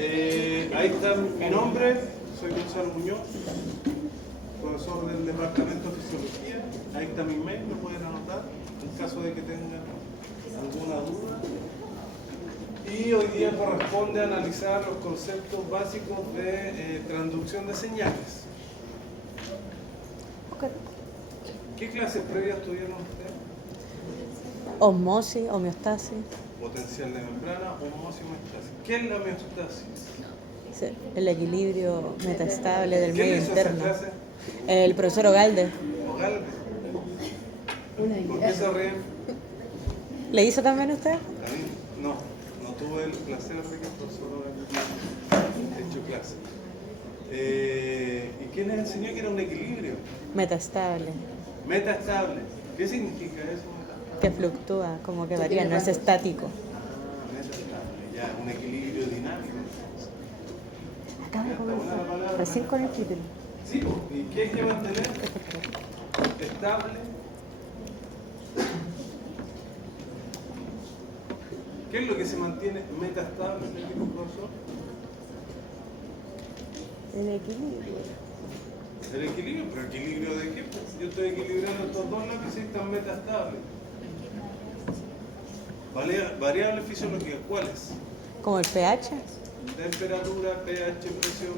Ahí está mi nombre, soy Gonzalo Muñoz, profesor del Departamento de Fisiología. Ahí está mi mail, lo pueden anotar en caso de que tengan alguna duda. Y hoy día corresponde analizar los conceptos básicos de transducción de señales. ¿Qué clases previas tuvieron ustedes? Osmosis, homeostasis. Potencial de membrana, osmosis y homeostasis. ¿Qué es la homeostasis? El equilibrio metaestable del ¿Quién medio hizo esa interno. clase? El profesor Ogalde. Ogalde. ¿Por qué se ríen? ¿Le hizo también usted? A mí no tuve el placer de que el profesor haya hecho clase. ¿Y quién les enseñó que era un equilibrio? Metaestable. Metaestable. ¿Qué significa eso? Que fluctúa, como que varía, no es estático. Metaestable, ya, un equilibrio dinámico. Acaba de comenzar, recién con el título. Sí, ¿y qué hay que mantener? Estable. ¿Qué es lo que se mantiene metaestable, profesor? El equilibrio. El equilibrio, pero ¿equilibrio de qué? Yo estoy equilibrando estos dos lápices y están metaestables. Variables fisiológicas, ¿cuáles? Como el pH. Temperatura, pH, presión.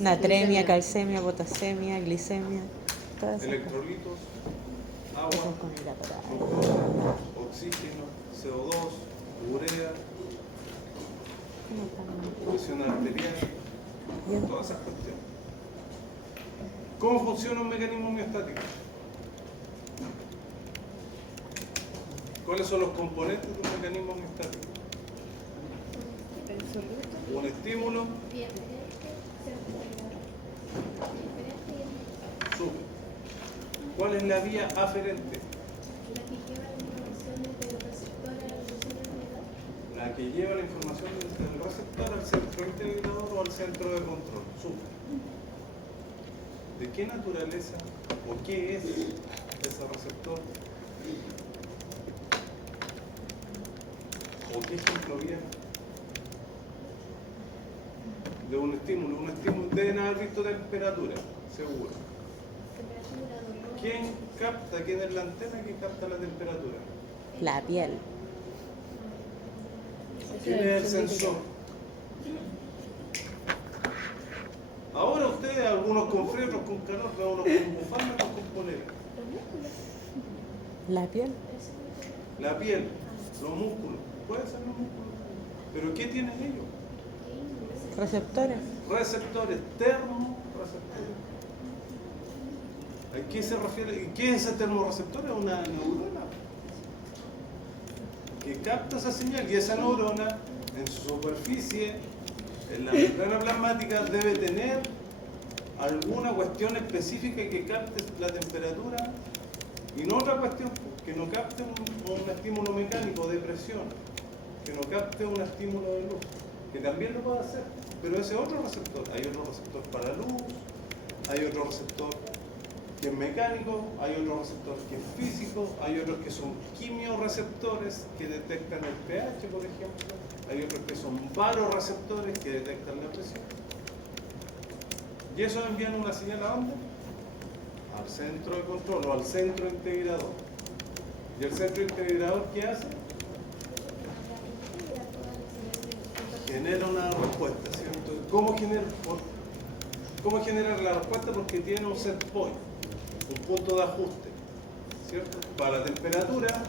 Natremia, calcemia, potasemia, glicemia. Todas esas Electrolitos, cosas agua, con el aparato. glucosa, oxígeno, CO2, urea, presión arterial, todas esas cuestiones. ¿Cómo funciona un mecanismo homeostático? ¿Cuáles son los componentes de un mecanismo homeostático? Un estímulo. Sube. ¿Cuál es la vía aferente? La que lleva la información del receptor al centro integrador o al centro de control. Sube. ¿De qué naturaleza o qué es ese receptor? ¿O qué ejemplo viene? De un estímulo. Un estímulo deben haber visto temperatura, seguro. ¿Quién capta? ¿Quién es la antena que capta la temperatura? La piel. ¿Quién es el sensor? Ahora ustedes, algunos con frío, otros con calor, unos con bufanda, otros con polera. La piel. La piel, los músculos. Puede ser los músculos. ¿Pero qué tienen ellos? Receptores. Receptores, termorreceptores. ¿A qué se refiere? ¿Qué es ese termorreceptor? Es una neurona que capta esa señal, y esa neurona en su superficie, en la membrana plasmática, debe tener alguna cuestión específica que capte la temperatura y no otra cuestión, que no capte un estímulo mecánico de presión, que no capte un estímulo de luz, que también lo puede hacer, pero ese otro receptor. Hay otro receptor para luz, hay otro receptor que es mecánico, hay otro receptor que es físico, hay otros que son quimioreceptores que detectan el pH, por ejemplo, hay otros que son baroreceptores que detectan la presión. ¿Y eso envían una señal a dónde? Al centro de control o al centro integrador. ¿Y el centro integrador qué hace? Genera una respuesta, ¿cierto? ¿Cómo genera la respuesta? Porque tiene un set point, un punto de ajuste, ¿cierto? Para la temperatura,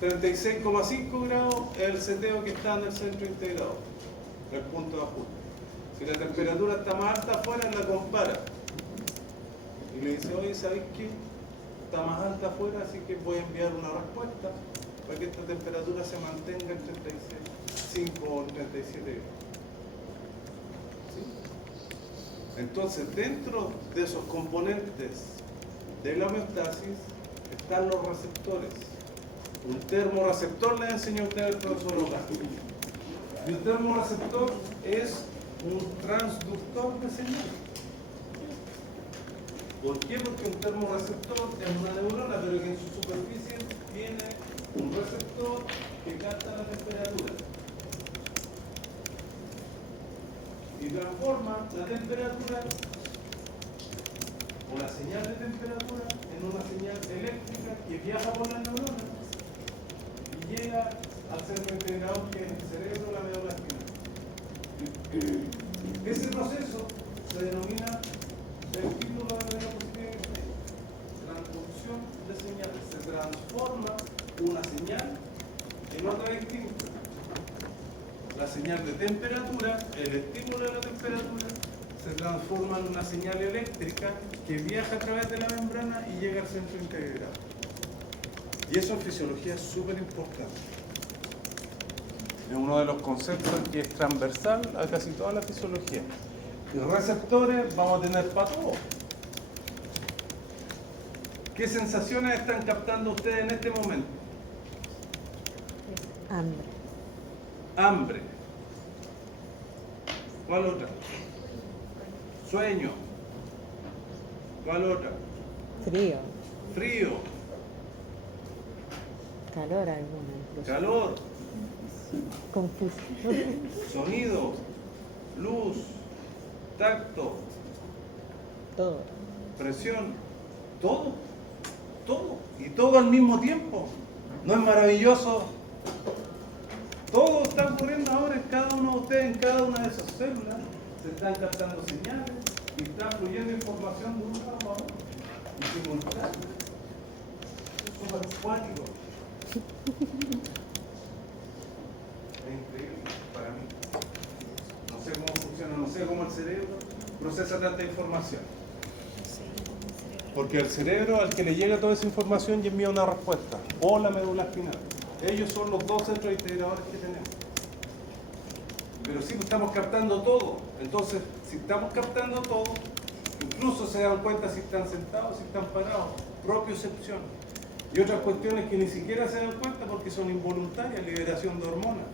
36,5 grados es el seteo que está en el centro integrador, el punto de ajuste. Si la temperatura está más alta afuera, la compara y le dice, oye, ¿sabéis qué? Está más alta afuera, así que voy a enviar una respuesta para que esta temperatura se mantenga en 36,5 o 37 grados. ¿Sí? Entonces, dentro de esos componentes de la homeostasis están los receptores. Un termorreceptor le enseñó a usted el profesor Ogalde. Y un termorreceptor es un transductor de señal. ¿Por qué? Porque un termorreceptor es una neurona, pero que en su superficie tiene un receptor que capta la temperatura. y transforma la temperatura o la señal de temperatura en una señal eléctrica que viaja por las neuronas y llega al centro integrador que es el cerebro, la médula espinal. Ese proceso se denomina el título de la diapositiva que está ahí, transducción de señales. Se transforma una señal en otra distinta. La señal de temperatura, el estímulo de la temperatura, se transforma en una señal eléctrica que viaja a través de la membrana y llega al centro integrado. Y eso en fisiología es súper importante. Es uno de los conceptos que es transversal a casi toda la fisiología. Y receptores vamos a tener para todo. ¿Qué sensaciones están captando ustedes en este momento? Hambre. Hambre. ¿Cuál otra? Sueño. ¿Cuál otra? Frío. Frío. Calor alguna incluso. Calor. Confusión. Sonido. Luz. Tacto. Todo. Presión. Todo. Todo. Y todo al mismo tiempo. ¿No es maravilloso? Todo está ocurriendo ahora en cada uno de ustedes, en cada una de esas células. Se están captando señales y está fluyendo información de un lado a otro. Y simultáneo. Es súper cuático. Es increíble para mí. No sé cómo funciona, no sé cómo el cerebro procesa tanta información. Porque el cerebro al que le llega toda esa información y envía una respuesta. O la médula espinal. Ellos son los dos centros integradores que tenemos. Pero sí, estamos captando todo. Entonces, si estamos captando todo, incluso se dan cuenta si están sentados, si están parados, propiocepción. Y otras cuestiones que ni siquiera se dan cuenta porque son involuntarias, liberación de hormonas.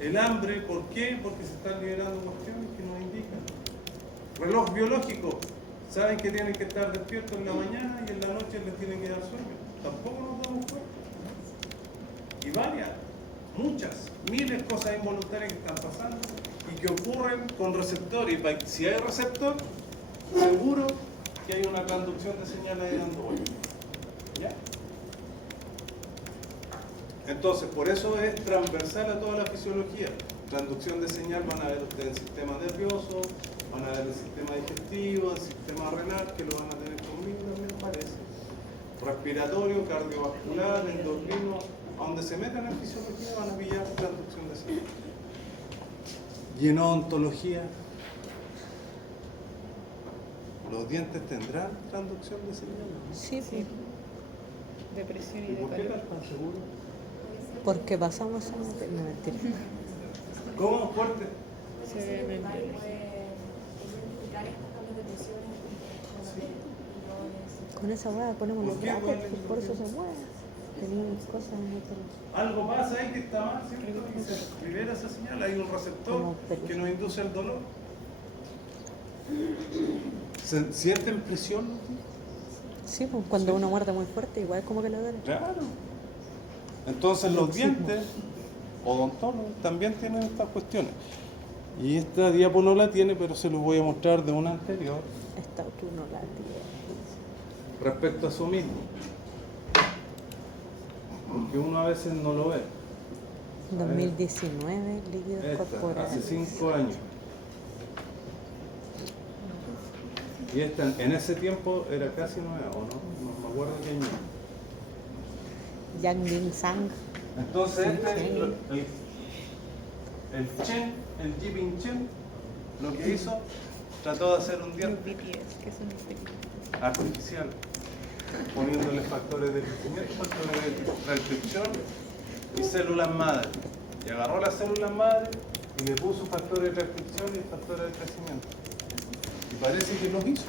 El hambre, ¿por qué? Porque se están liberando cuestiones que nos indican. Reloj biológico, saben que tienen que estar despiertos en la mañana y en la noche les tienen que dar sueño. Tampoco nos damos cuenta. Y varias, muchas, miles de cosas involuntarias que están pasando y que ocurren con receptor. Y si hay receptor, seguro que hay una transducción de señales ahí dando vueltas. ¿Ya? Entonces, por eso es transversal a toda la fisiología. Transducción de señal van a ver ustedes en el sistema nervioso, van a ver el sistema digestivo, el sistema renal, que lo van a tener conmigo también parece. Respiratorio, cardiovascular, endocrino, a donde se metan en fisiología van a pillar transducción de señal. Y en odontología, ¿los dientes tendrán transducción de señal? Sí, Sí. Depresión y ¿Y por qué de estás tan seguro? porque pasamos a... No, mentira. ¿Cómo? Fuerte. Se ve mental. Con esa hueá ponemos los ¿Por qué? brackets, pues por eso se mueve. Tenemos cosas en nuestro... Algo pasa ahí que está mal, ¿cierto? Y se libera esa señal, hay un receptor que nos induce el dolor. ¿Sienten presión? Sí, pues cuando uno muerde muy fuerte, igual como que le duele. Claro. Entonces los dientes odontólogos también tienen estas cuestiones. Y esta diapo no la tiene, pero se los voy a mostrar de una anterior Esta que uno la tiene. respecto a eso mismo. Porque uno a veces no lo ve. 2019, líquidos Esta, corporales. hace 5 años. Y esta en ese tiempo era casi nueva, ¿o no? No me acuerdo qué año. Yang Ling Sang. Entonces Sí, este, sí. el Chen, el Jiping Chen, lo que hizo, trató de hacer un Los diente BTS, que son los artificial, poniéndole factores de crecimiento, factores de transcripción y células madre. Y agarró las células madre y le puso factores de transcripción y factores de crecimiento. Y parece que los hizo.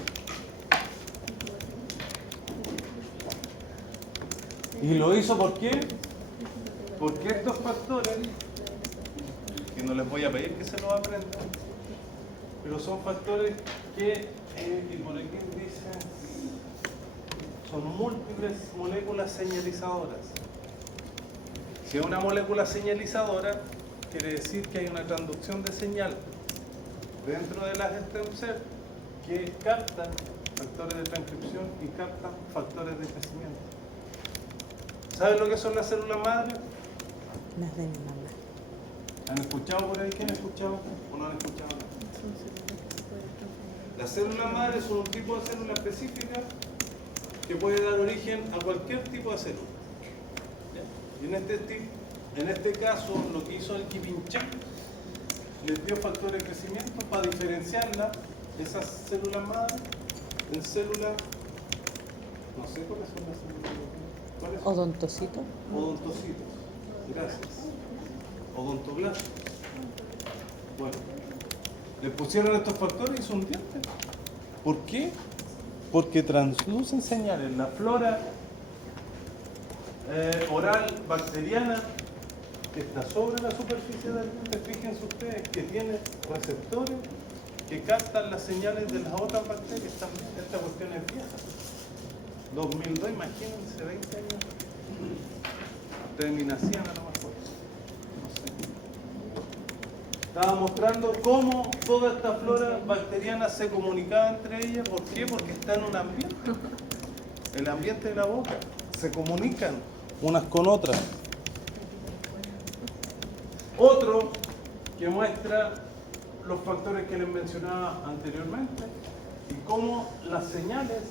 ¿Y lo hizo por qué? Porque estos factores, que no les voy a pedir que se los aprendan, pero son factores que, y por aquí dice, son múltiples moléculas señalizadoras. Si es una molécula señalizadora, quiere decir que hay una transducción de señal dentro de las stem cells que captan factores de transcripción y captan factores de crecimiento. ¿Saben lo que son las células madre? Las de mi mamá. ¿Han escuchado por ahí? ¿Quién ha escuchado o no han escuchado nada? Son células que se pueden transformar. Las células madre son un tipo de célula específica que puede dar origen a cualquier tipo de célula. ¿Ya? Y en este caso, lo que hizo el Kipinchak, les dio factores de crecimiento para diferenciarla, esas células madre, en células, no sé cuáles son las células. ¿Cuáles son? Odontocito. Odontocitos. Gracias. Odontoblastos. Bueno, le pusieron estos factores y son dientes. ¿Por qué? Porque translucen señales. La flora oral bacteriana que está sobre la superficie del diente, fíjense ustedes que tiene receptores que captan las señales de las otras bacterias también. Esta cuestión es vieja. 2002, imagínense, 20 años. Ustedes ni nacían a lo mejor. No sé. Estaba mostrando cómo toda esta flora bacteriana se comunicaba entre ellas. ¿Por qué? Porque está en un ambiente. El ambiente de la boca. Se comunican unas con otras. Otro que muestra los factores que les mencionaba anteriormente y cómo las señales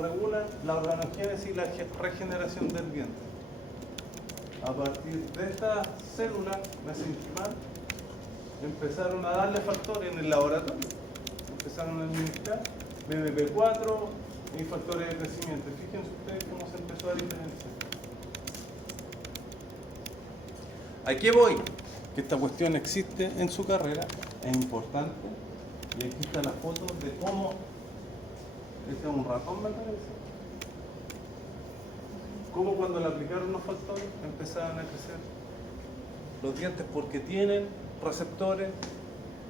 regulan la organogénesis y la regeneración del diente. A partir de esta célula mesenquimal empezaron a darle factores en el laboratorio. Empezaron a administrar BMP4 y factores de crecimiento. Fíjense ustedes cómo se empezó a diferenciar. ¿A qué voy? Que esta cuestión existe en su carrera, es importante, y aquí está la foto de cómo, este es un ratón me parece, cómo cuando le aplicaron los factores empezaban a crecer los dientes porque tienen receptores,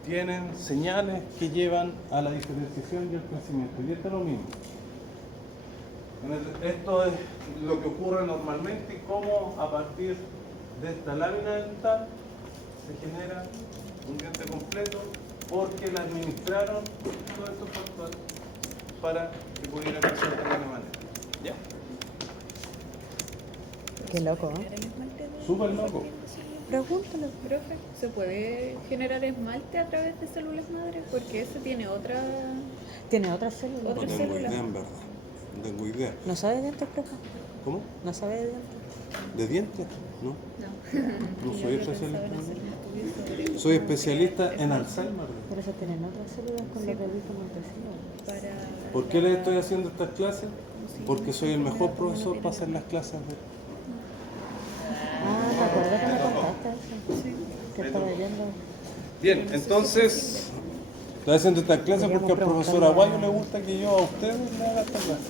tienen señales que llevan a la diferenciación y al crecimiento, y esto es lo mismo. Esto es lo que ocurre normalmente y cómo a partir de esta lámina dental se genera un diente completo porque le administraron todos estos factores para que pudiera crecer de alguna manera. ¿Ya? Qué loco, ¿Generar el esmalte de- Súper loco. Pregúntale. Profe, ¿se puede generar esmalte a través de células madre? Porque ese tiene otra... Tiene otra célula. Otra No tengo célula. idea, en verdad. No tengo idea. ¿No sabe de dientes, profe? ¿Cómo? ¿No sabe de dientes? ¿De dientes? No. No. No Yo soy había pensado en especialista. hacer un estudio sobre Soy cómo especialista crear en esmalte Alzheimer. Pero esas tienen otras células con los deditos montesinos. para ¿Por qué la- les estoy haciendo estas clases? Porque soy el mejor profesor para hacer las clases de... Ah, ¿te acuerdas que me contaste eso? Sí. Que estaba viendo. Bien, entonces, estoy haciendo esta clase porque al profesor Aguayo le gusta que yo a ustedes le haga esta clase.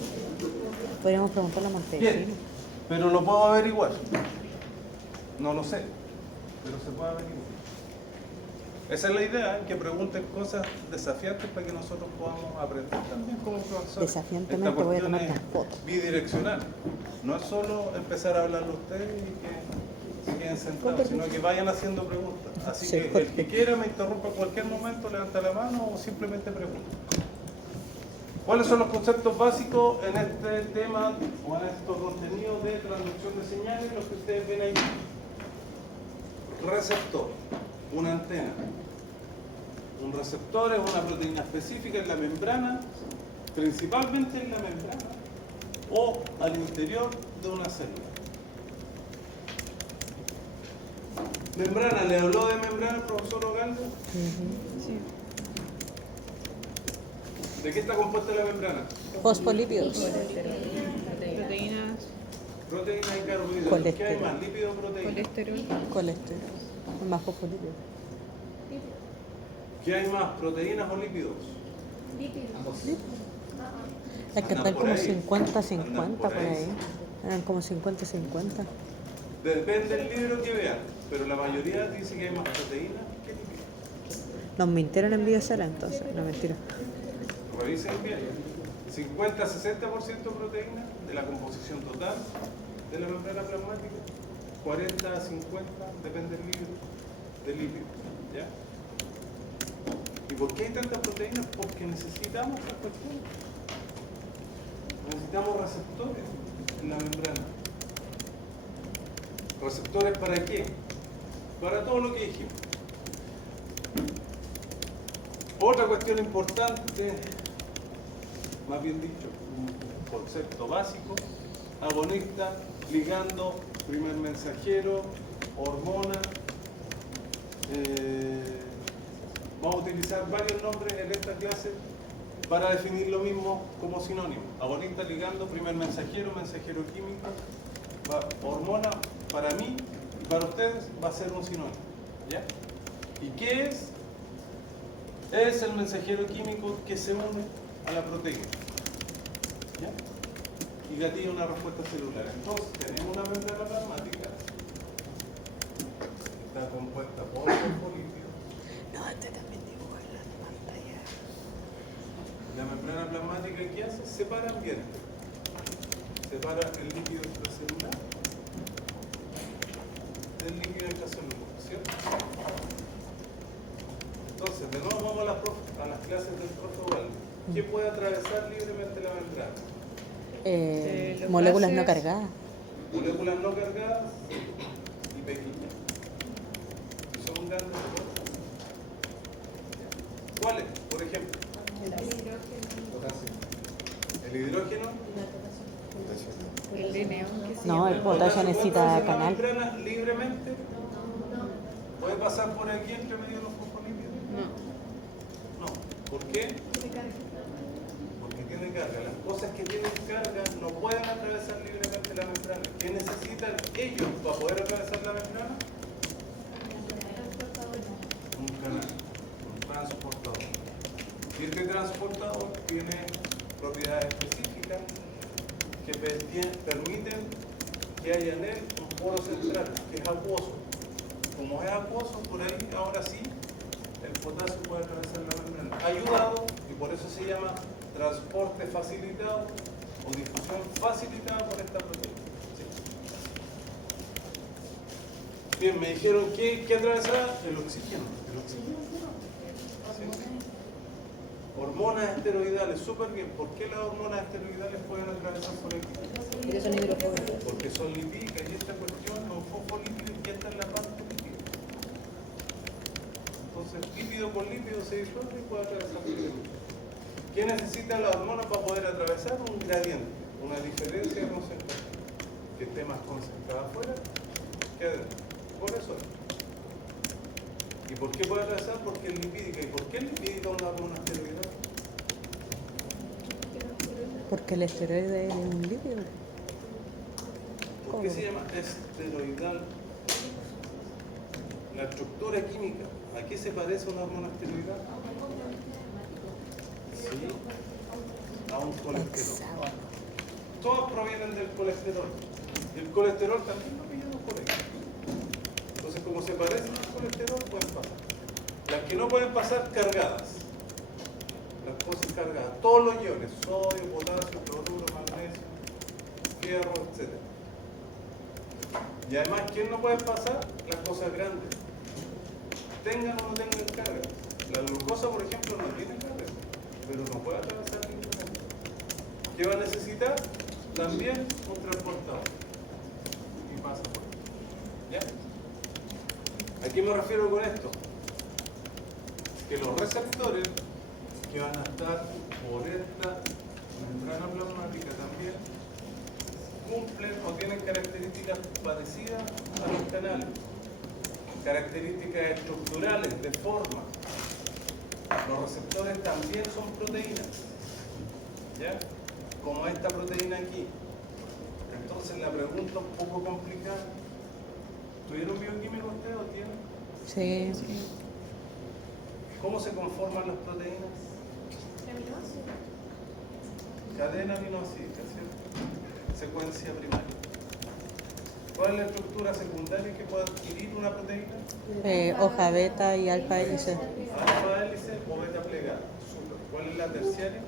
Podríamos preguntarle a Bien, Montesino. pero lo puedo averiguar. No lo sé, pero se puede averiguar. Esa es la idea, que pregunten cosas desafiantes para que nosotros podamos aprender también como profesores. Desafiantemente Esta voy a cuestión tomar es una foto. bidireccional. No es solo empezar a hablarle a ustedes y que se queden sentados, sino que vayan haciendo preguntas. Así Sí, que el que quiera me interrumpa en cualquier momento, levanta la mano o simplemente pregunta. ¿Cuáles son los conceptos básicos en este tema o en estos contenidos de transducción de señales? Los que ustedes ven ahí. Receptor, una antena. Un receptor es una proteína específica en la membrana, principalmente en la membrana o al interior de una célula. Membrana, ¿le habló de membrana, profesor Ogaldo? Sí. ¿De qué está compuesta la membrana? Fosfolípidos. Proteínas, Proteína y carbohidratos. Colesterol. ¿Qué hay más? ¿Lípido o proteína? colesterol, Colesterol. Más fosfolípidos. ¿Qué hay más? ¿Proteínas o lípidos? Es que Andan están por como ahí. 50-50 Andan por por ahí. ahí. Eran como 50-50. Depende del libro que vean, pero la mayoría dice que hay más proteínas que lípidos. Nos mintieron en Biosala entonces, no mentira. Revisen bien. 50-60% proteína de la composición total de la membrana plasmática. 40-50, depende del libro, de lípidos. ¿Ya? ¿Y por qué hay tantas proteínas? Porque necesitamos las cuestiones. Necesitamos receptores en la membrana. ¿Receptores para qué? Para todo lo que dijimos. Otra cuestión importante, más bien dicho, un concepto básico: agonista, ligando, primer mensajero, hormona. Vamos a utilizar varios nombres en esta clase para definir lo mismo como sinónimo. Agonista, ligando, primer mensajero, mensajero químico, hormona. Para mí y para ustedes va a ser un sinónimo. ¿Ya? ¿Y qué es? Es el mensajero químico que se une a la proteína. ¿Ya? Y gatilla una respuesta celular. Entonces tenemos una membrana plasmática. Está compuesta por fosfolípidos. No, este también dibujo en la pantalla. La membrana plasmática, ¿qué hace? Separa ambiente. Separa el líquido extracelular del líquido extracelular, ¿cierto? Entonces, de nuevo vamos a las clases del profe Ubaldo. ¿Qué puede atravesar libremente la membrana? Los Moléculas no gases. cargadas. Moléculas no cargadas y pequeñas. Y son grandes. ¿Cuáles? Por ejemplo, el hidrógeno. El neón que se No, llama. el potasio necesita ¿Puede pasar canal. la membrana libremente? ¿Puede pasar por aquí entre medio de los fosfolípidos? No. No. ¿Por qué? Porque tiene carga. Las cosas que tienen carga no pueden atravesar libremente la membrana. ¿Qué necesitan ellos para poder atravesar la membrana? Un canal, un transportador. Y este transportador tiene propiedades específicas que permiten que haya en él un poro central, que es acuoso. Como es acuoso, por ahí ahora sí el potasio puede atravesar la membrana. Ayudado, y por eso se llama transporte facilitado o difusión facilitada por esta proteína. ¿Sí? Bien, me dijeron que atravesaba el oxígeno. El oxígeno. Sí. Hormonas esteroidales, súper bien. ¿Por qué las hormonas esteroidales pueden atravesar por aquí? Porque son hidrofóbicos. Porque son lipídicas y esta cuestión, los fosfolípidos, ya está en la parte lípida. Entonces, lípido por lípido se disuelve y puede atravesar por el lípido. ¿Qué necesita la hormona para poder atravesar? Un gradiente, una diferencia de concentración. Que esté más concentrada afuera que adentro. Por eso es. ¿Y por qué puede atravesar? Porque es lipídica. ¿Y por qué es lipídica una hormona esteroidal? Porque el esteroide es un líquido. ¿Por qué se llama esteroidal? La estructura química. ¿A qué se parece una hormona esteroidal? Sí, a un colesterol. Hexágono. Todas provienen del colesterol. Y el colesterol también lo pillamos por ahí. Entonces, como se parecen al colesterol, pueden pasar. Las que no pueden pasar, cargadas. Las cosas cargadas. Todos los iones: sodio, potasio, cloruro, magnesio, fierro, etc. Y además, ¿quién no puede pasar? Las cosas grandes. Tengan o no tengan carga. La glucosa, por ejemplo, no tiene carga, pero no puede atravesar ningún momento. ¿Qué va a necesitar? También un transportador. Y pasa por ahí. ¿Ya? ¿A qué me refiero con esto? Que los receptores que van a estar por esta membrana plasmática también cumplen o tienen características parecidas a los canales. Características estructurales, de forma. Los receptores también son proteínas, ¿ya? Como esta proteína aquí. Entonces la pregunta un poco complicada. ¿Tuvieron bioquímico ustedes o tienen? Sí. ¿Cómo se conforman las proteínas? Cadena aminoácidica, ¿cierto? Secuencia primaria. ¿Cuál es la estructura secundaria que puede adquirir una proteína? Hoja beta y alfa hélice. Alfa hélice o beta plegada. Súper. ¿Cuál es la terciaria?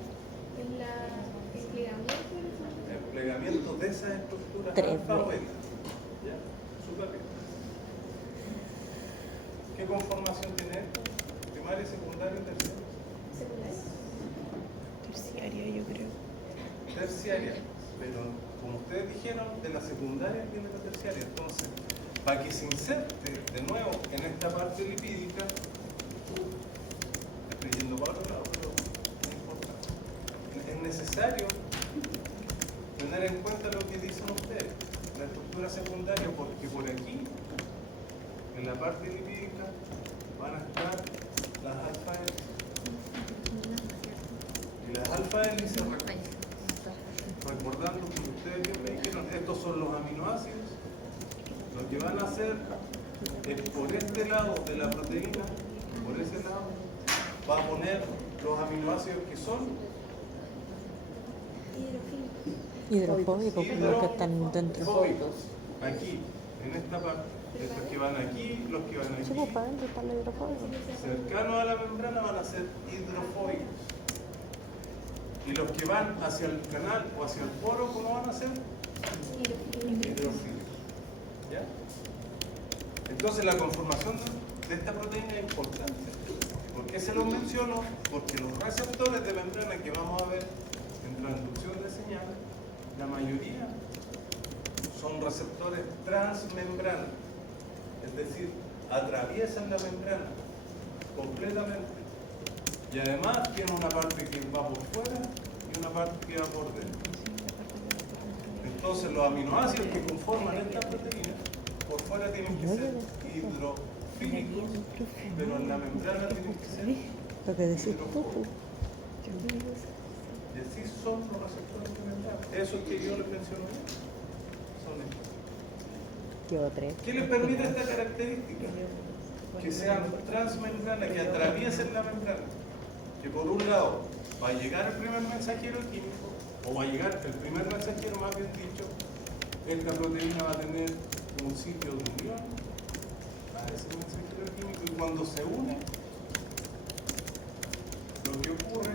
El plegamiento de esas estructuras Tres alfa o veces. beta. ¿Ya? Súper bien. ¿Qué conformación tiene esto? Primaria, secundaria y terciaria. Terciaria, yo creo. Terciaria, pero como ustedes dijeron, de la secundaria viene la terciaria. Entonces, para que se inserte de nuevo en esta parte lipídica, estoy yendo para otro lado, pero no importa. Es necesario tener en cuenta lo que dicen ustedes, la estructura secundaria, porque por aquí, en la parte lipídica, van a estar las alfa hélices. Y las alfa hélices, recordando que ustedes bien me dijeron, estos son los aminoácidos, lo que van a hacer es por este lado de la proteína, por ese lado, va a poner los aminoácidos que son Hidrofóbicos, los que están dentro. hidrofóbicos. Aquí, en esta parte, estos que van aquí, los que van Sí, aquí, pues para adentro están los hidrofóbicos. cercanos a la membrana van a ser hidrofóbicos. Y los que van hacia el canal o hacia el poro, ¿cómo van a ser? Hidrofílicos. ¿Ya? Entonces la conformación de esta proteína es importante. ¿Por qué se los menciono? Porque los receptores de membrana que vamos a ver en transducción de señal, la mayoría son receptores transmembrana, es decir, atraviesan la membrana completamente y además tiene una parte que va por fuera y una parte que va por dentro. Entonces los aminoácidos que conforman esta proteína por fuera tienen que ser hidrofílicos, pero en la membrana tienen que ser Lo que decís tú, hidrofóbicos. Y así son los receptores de membrana. Esos que yo les mencioné son estos. llevo 3. ¿Qué les permite esta característica? Que sean transmembrana, que atraviesen la membrana. Que por un lado va a llegar el primer mensajero químico, o va a llegar el primer mensajero, más bien dicho, esta proteína va a tener un sitio de unión a ese mensajero químico, y cuando se une, lo que ocurre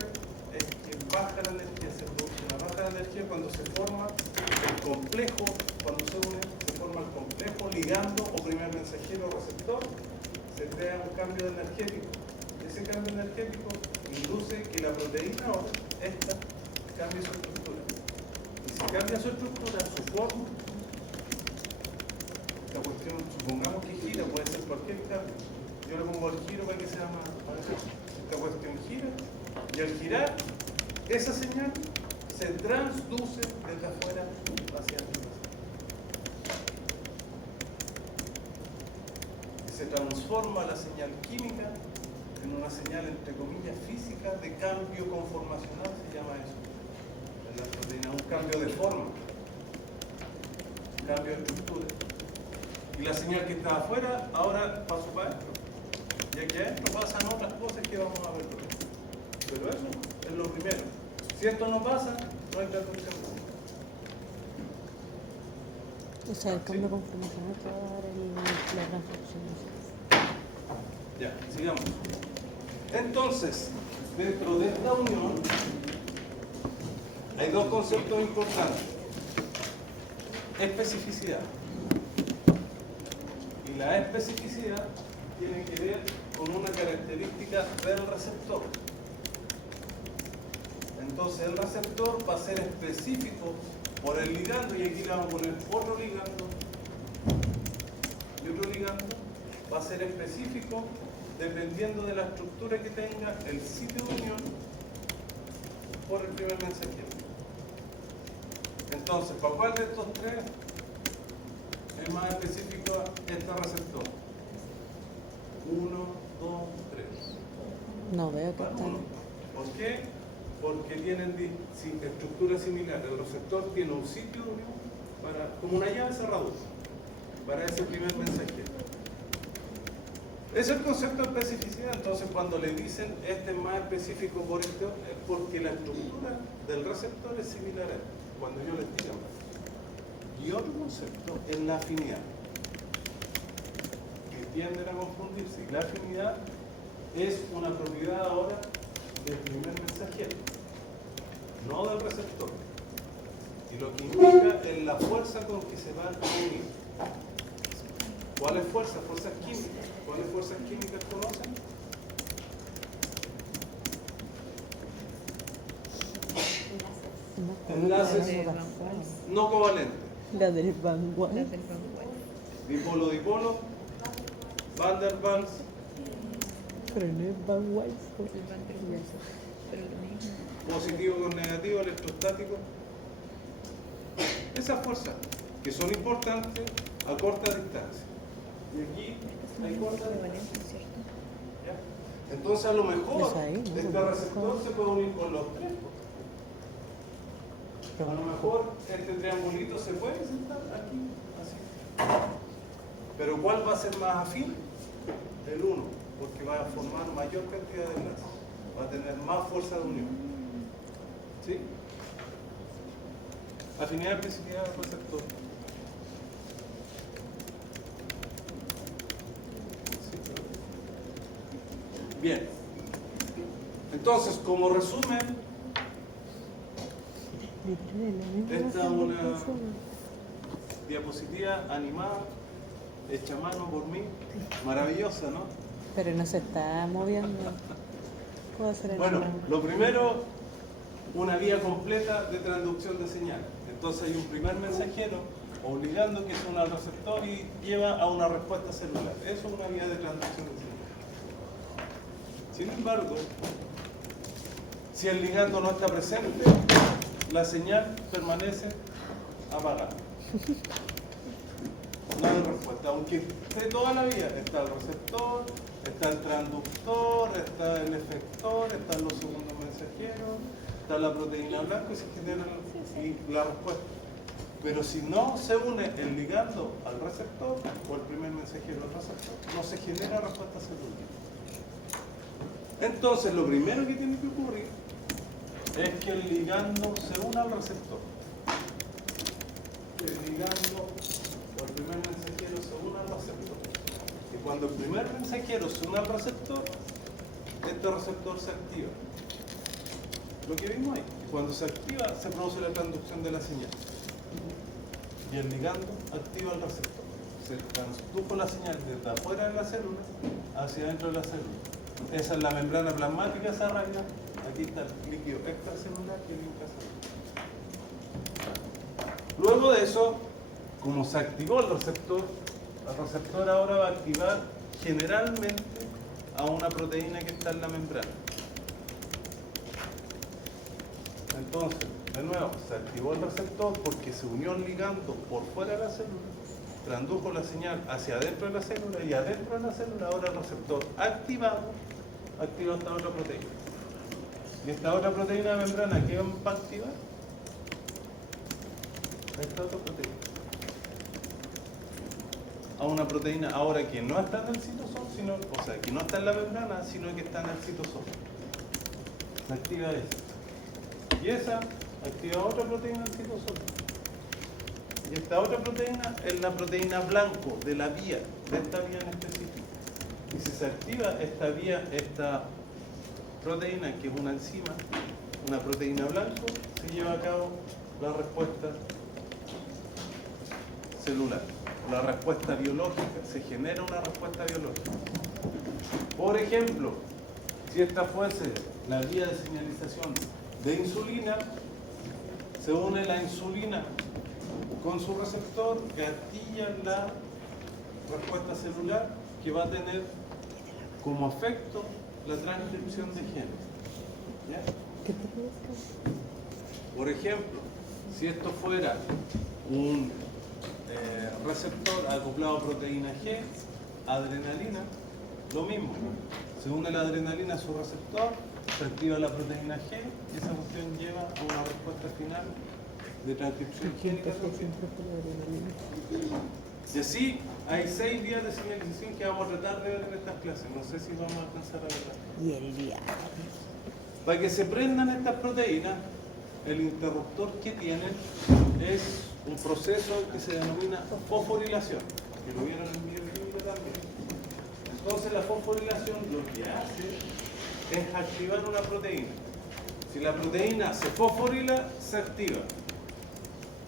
es que baja la energía, se produce una baja de energía cuando se forma el complejo, cuando se une, se forma el complejo ligando o primer mensajero receptor, se crea un cambio energético. Ese cambio energético induce que la proteína ahora, esta, cambie su estructura. Y si cambia su estructura, su forma, la cuestión, supongamos que gira, puede ser cualquier cambio. Yo le pongo el giro para que sea más fácil. Esta cuestión gira, y al girar, esa señal se transduce desde afuera hacia adentro. Y se transforma la señal química en una señal, entre comillas, física de cambio conformacional, se llama eso. En la proteína, un cambio de forma, un cambio de estructura. Y la señal que está afuera, ahora pasó para adentro. Y aquí adentro pasan otras cosas que vamos a ver luego. Pero eso es lo primero. Si esto no pasa, no hay transducción. O sea, el cambio conformacional que va a dar la transducción. Ya, sigamos. Entonces, dentro de esta unión hay dos conceptos importantes. Especificidad. Y la especificidad tiene que ver con una característica del receptor. Entonces el receptor va a ser específico por el ligando, y aquí le vamos a poner otro ligando, y otro ligando va a ser específico dependiendo de la estructura que tenga el sitio de unión por el primer mensajero. Entonces, ¿para cuál de estos tres es más específico este receptor? 1, 2, 3. No veo que Para está. uno. ¿Por qué? Porque tienen estructuras similares. El receptor tiene un sitio de unión como una llave cerradura para ese primer mensajero. Es el concepto de especificidad. Entonces, cuando le dicen este es más específico por esto, es porque la estructura del receptor es similar a él, cuando yo les diga. Y otro concepto es la afinidad, que tienden a confundirse. Y la afinidad es una propiedad ahora del primer mensajero, no del receptor. Y lo que indica es la fuerza con que se va a unir. ¿Cuáles fuerzas? Fuerzas químicas. ¿Cuáles fuerzas químicas conocen? Enlaces no covalentes. La del Van Las Waals. del Van Waals. Dipolo-dipolo, Van der Waals, Pero no es Van Waals. El Van der Waals. Pero lo mismo. positivo con negativo, electrostático. Esas fuerzas que son importantes a corta distancia. Y aquí hay corta distancia. Equivalentes, ¿cierto? ¿Ya? Entonces a lo mejor Eso ahí, ¿no? este receptor se puede unir con los tres. A lo mejor este triangulito se puede sentar aquí, así. Pero ¿cuál va a ser más afín? El 1, porque va a formar mayor cantidad de enlaces. Va a tener más fuerza de unión. ¿Sí? Afinidad y especificidad del receptor. Bien. Entonces, como resumen, esta es una diapositiva animada, hecha a mano por mí, maravillosa, ¿no? Pero no se está moviendo. Puedo hacer el Bueno, programa. lo primero, una vía completa de transducción de señal. Entonces hay un primer mensajero obligando que suena al receptor y lleva a una respuesta celular. Eso es una vía de transducción de señal. Sin embargo, si el ligando no está presente, la señal permanece apagada. No hay respuesta, aunque esté toda la vía. Está el receptor, está el transductor, está el efector, están los segundos mensajeros, está la proteína blanca y se genera la respuesta. Pero si no se une el ligando al receptor o el primer mensajero al receptor, no se genera respuesta celular. Entonces, lo primero que tiene que ocurrir es que el ligando se una al receptor. Que el ligando o el primer mensajero se una al receptor. Y cuando el primer mensajero se une al receptor, este receptor se activa. Lo que vimos ahí. Y cuando se activa, se produce la transducción de la señal. Y el ligando activa el receptor. Se transdujo la señal desde afuera de la célula hacia adentro de la célula. Esa es la membrana plasmática, esa raya. Aquí está el líquido extracelular y el intracelular. Luego de eso, como se activó el receptor ahora va a activar generalmente a una proteína que está en la membrana. Entonces, de nuevo, se activó el receptor porque se unió el ligando por fuera de la célula, transdujo la señal hacia adentro de la célula y adentro de la célula ahora el receptor activado activa esta otra proteína. Y esta otra proteína de membrana, ¿qué va a activar? Esta otra proteína. A una proteína ahora que no está en el citosol, sino, o sea, que no está en la membrana, sino que está en el citosol. Se activa esa. Y esa activa otra proteína del citosol. Y esta otra proteína es la proteína blanco de la vía, de esta vía en específico. Y si se activa esta vía, esta proteína, que es una enzima, una proteína blanco, se lleva a cabo la respuesta celular, la respuesta biológica, se genera una respuesta biológica. Por ejemplo, si esta fuese la vía de señalización de insulina, se une la insulina con su receptor, gatilla la respuesta celular que va a tener como efecto la transcripción de genes. ¿Ya? ¿Qué te parece? Por ejemplo, si esto fuera un receptor acoplado a proteína G, adrenalina, lo mismo. Se une la adrenalina a su receptor, se activa la proteína G y esa cuestión lleva a una respuesta final de transcripción génica. Y así hay 6 vías de señalización que vamos a tratar de ver en estas clases. No sé si vamos a alcanzar a verlas. Y el viaje. Para que se prendan estas proteínas, el interruptor que tienen es un proceso que se denomina fosforilación, que lo vieron en bioquímica también. Entonces la fosforilación lo que hace es activar una proteína. Si la proteína se fosforila, se activa.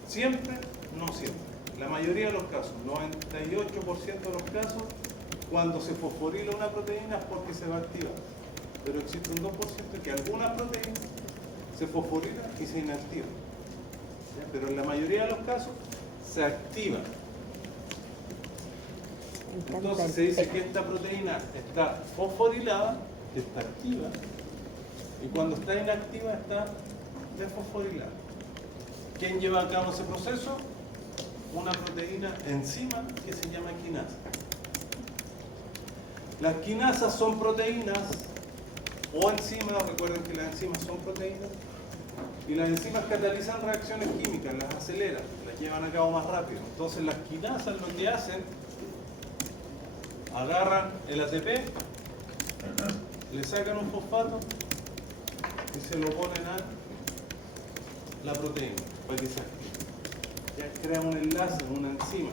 Siempre, no siempre. la mayoría de los casos, 98% de los casos, cuando se fosforila una proteína es porque se va a activar. Pero existe un 2% que algunas proteínas se fosforilan y se inactivan. ¿Ya? Pero en la mayoría de los casos se activan. Entonces se dice que esta proteína está fosforilada, está activa, y cuando está inactiva está desfosforilada. ¿Quién lleva a cabo ese proceso? Una proteína enzima que se llama quinasa. Las quinasas son proteínas o enzimas, recuerden que las enzimas son proteínas, y las enzimas catalizan reacciones químicas, las aceleran, las llevan a cabo más rápido. Entonces las quinasas lo que hacen, agarran el ATP, le sacan un fosfato y se lo ponen a la proteína para que se active. Ya crea un enlace, una enzima.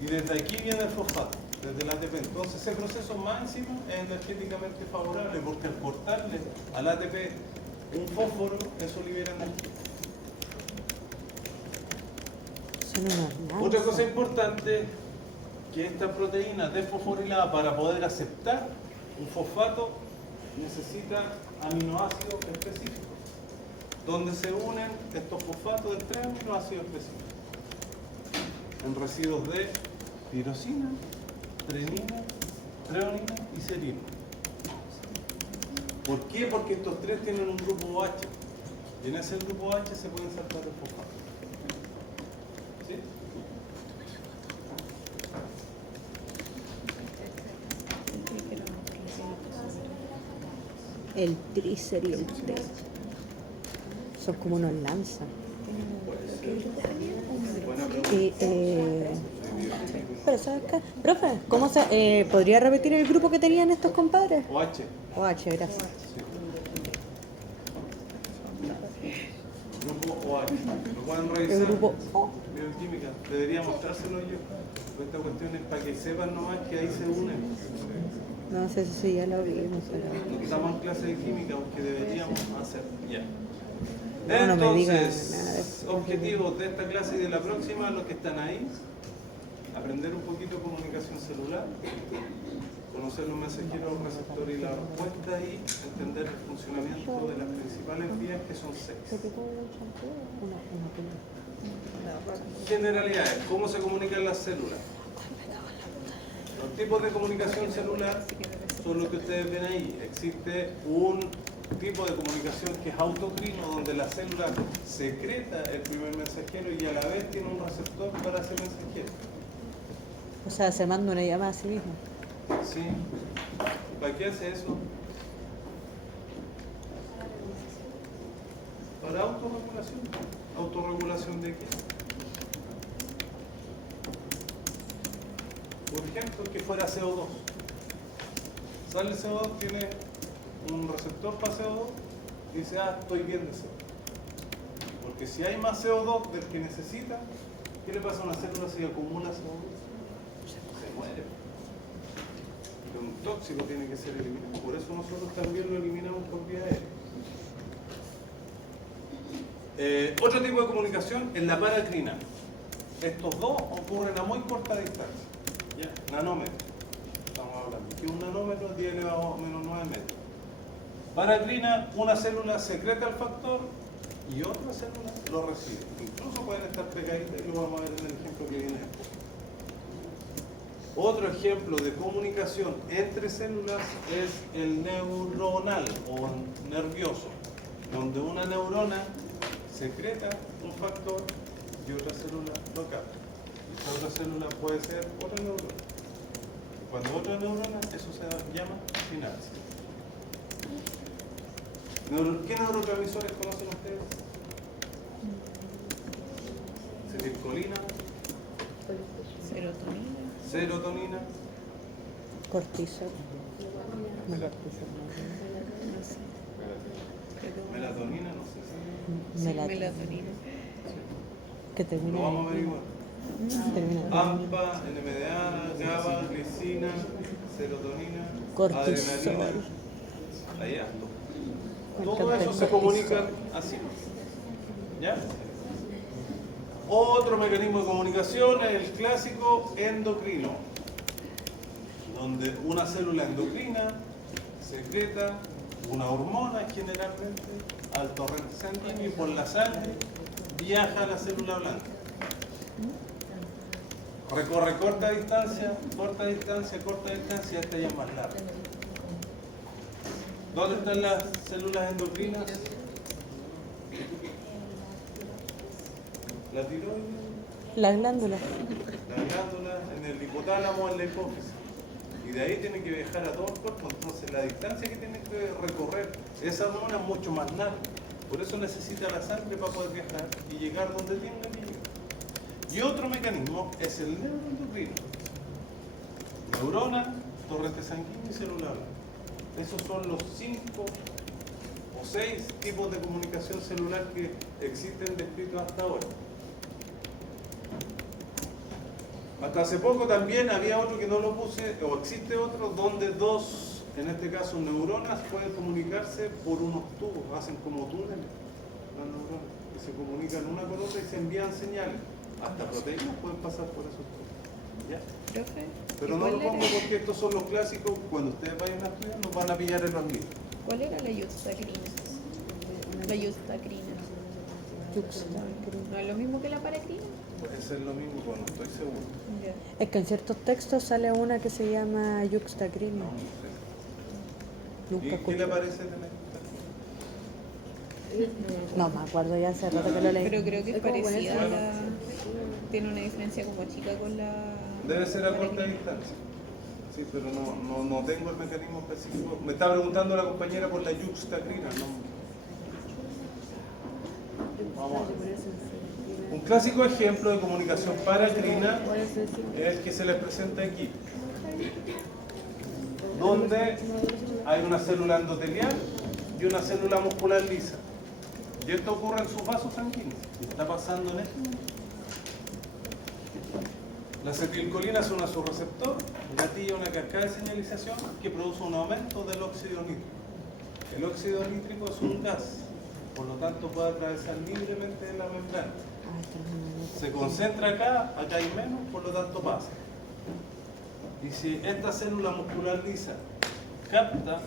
Y desde aquí viene el fosfato, desde el ATP. Entonces ese proceso más encima es energéticamente favorable porque al cortarle al ATP un fósforo, eso libera energía. Otra cosa importante, que esta proteína desfosforilada, para poder aceptar un fosfato, necesita aminoácidos específicos, donde se unen estos fosfatos de 3 aminoácidos específicos en residuos de tirosina, trenina, treonina y serina. ¿Por qué? Porque estos tres tienen un grupo OH, y en ese grupo OH se pueden saltar el fosfato. ¿Sí? El trícer y el T. Son como unos lanzas. Buena pregunta. Pero ¿sabes qué? Profe, ¿cómo se podría repetir el grupo que tenían estos compadres? OH. OH, gracias. Grupo OH. Lo pueden revisar. El grupo O. Bioquímica. Debería mostrárselo yo. Esta cuestión es para que sepan nomás que ahí se unen. No sé si ya lo vimos, pero... Estamos en clase de química, aunque deberíamos hacer. Ya. No, no me digan Entonces, nada de eso. objetivos de esta clase y de la próxima, los que están ahí: aprender un poquito de comunicación celular, conocer los mensajeros, los receptores y la respuesta, y entender el funcionamiento de las principales vías, que son 6. Generalidades: ¿cómo se comunican las células? Los tipos de comunicación celular son los que ustedes ven ahí. Existe un tipo de comunicación que es autocrino, donde la célula secreta el primer mensajero y a la vez tiene un receptor para ese mensajero. O sea, se manda una llamada a sí mismo. ¿Sí? ¿Para qué hace eso? Para autorregulación. ¿Autorregulación de qué? Por ejemplo, que fuera CO2. Sale el CO2, tiene un receptor para CO2 y dice, estoy bien de CO2. Porque si hay más CO2 del que necesita, ¿qué le pasa a una célula si acumula CO2? Se muere. Y un tóxico tiene que ser eliminado. Por eso nosotros también lo eliminamos por vía aérea. Otro tipo de comunicación es la paracrina. Estos dos ocurren a muy corta distancia. ¿Ya? Nanómetros. Estamos hablando. Que un nanómetro tiene más o menos 9 metros. Paracrina, una célula secreta el factor y otra célula lo recibe. Incluso pueden estar pegaditas y lo vamos a ver en el ejemplo que viene después. Otro ejemplo de comunicación entre células es el neuronal o nervioso, donde una neurona secreta un factor y otra célula lo capta. Esta otra célula puede ser otra neurona. Cuando otra neurona, eso se llama sinapsis. ¿Qué neurotransmisores conocen ustedes? Acetilcolina, serotonina, Cortisol. melatonina, no sé si. Melatonina. Que termina Lo vamos a averiguar. termina AMPA, NMDA, GABA, glicina, serotonina, Cortisol. adrenalina. Ahí harto. Me Todo encanta eso el se cortisol. comunica así. ¿Ya? Otro mecanismo de comunicación es el clásico endocrino, donde una célula endocrina secreta una hormona generalmente al torrente sanguíneo y por la sangre viaja a la célula blanca. Recorre corta distancia, esta ya es más larga. ¿Dónde están las células endocrinas? La tiroides, La glándula. la glándula, en el hipotálamo, en la hipófisis. Y de ahí tiene que viajar a todo el cuerpo, entonces la distancia que tiene que recorrer esa hormona es mucho más larga. Por eso necesita la sangre para poder viajar y llegar donde tenga que llegar. Y otro mecanismo es el neuroendocrino. Neurona, torrente sanguíneo y célula blanca. Esos son los 5 o 6 tipos de comunicación celular que existen descritos hasta ahora. Hasta hace poco también había otro que no lo puse, o existe otro, donde dos, en este caso neuronas, pueden comunicarse por unos tubos, hacen como túneles las neuronas, que se comunican una con otra y se envían señales. Hasta proteínas pueden pasar por esos tubos. ¿Ya? Profe, Pero ¿y no cuál lo pongo era? porque estos son los clásicos, cuando ustedes vayan a estudiar nos van a pillar el hormiguero. ¿Cuál era la yuxtacrina? La yuxtacrina. ¿No es lo mismo que la paracrina? Puede ser lo mismo, pero no estoy seguro. Ya. Es que en ciertos textos sale una que se llama yuxtacrina. No, no sé. Nunca ¿Y qué escuché. le parece de la No me acuerdo, ya hace rato que lo leí. Pero creo que es parecida a Bueno. la... Tiene una diferencia como chica con la... Debe ser a corta paracrina. distancia. Sí, pero no tengo el mecanismo específico. Me está preguntando la compañera por la yuxtacrina, ¿no? Vamos a ver. Un clásico ejemplo de comunicación paracrina es el que se les presenta aquí, donde hay una célula endotelial y una célula muscular lisa. Y esto ocurre en sus vasos sanguíneos. Está pasando en esto. La acetilcolina es un azoreceptor, gatilla una cascada de señalización que produce un aumento del óxido nítrico. El óxido nítrico es un gas, por lo tanto puede atravesar libremente la membrana. Se concentra acá, acá hay menos, por lo tanto pasa. Y si esta célula muscular lisa capta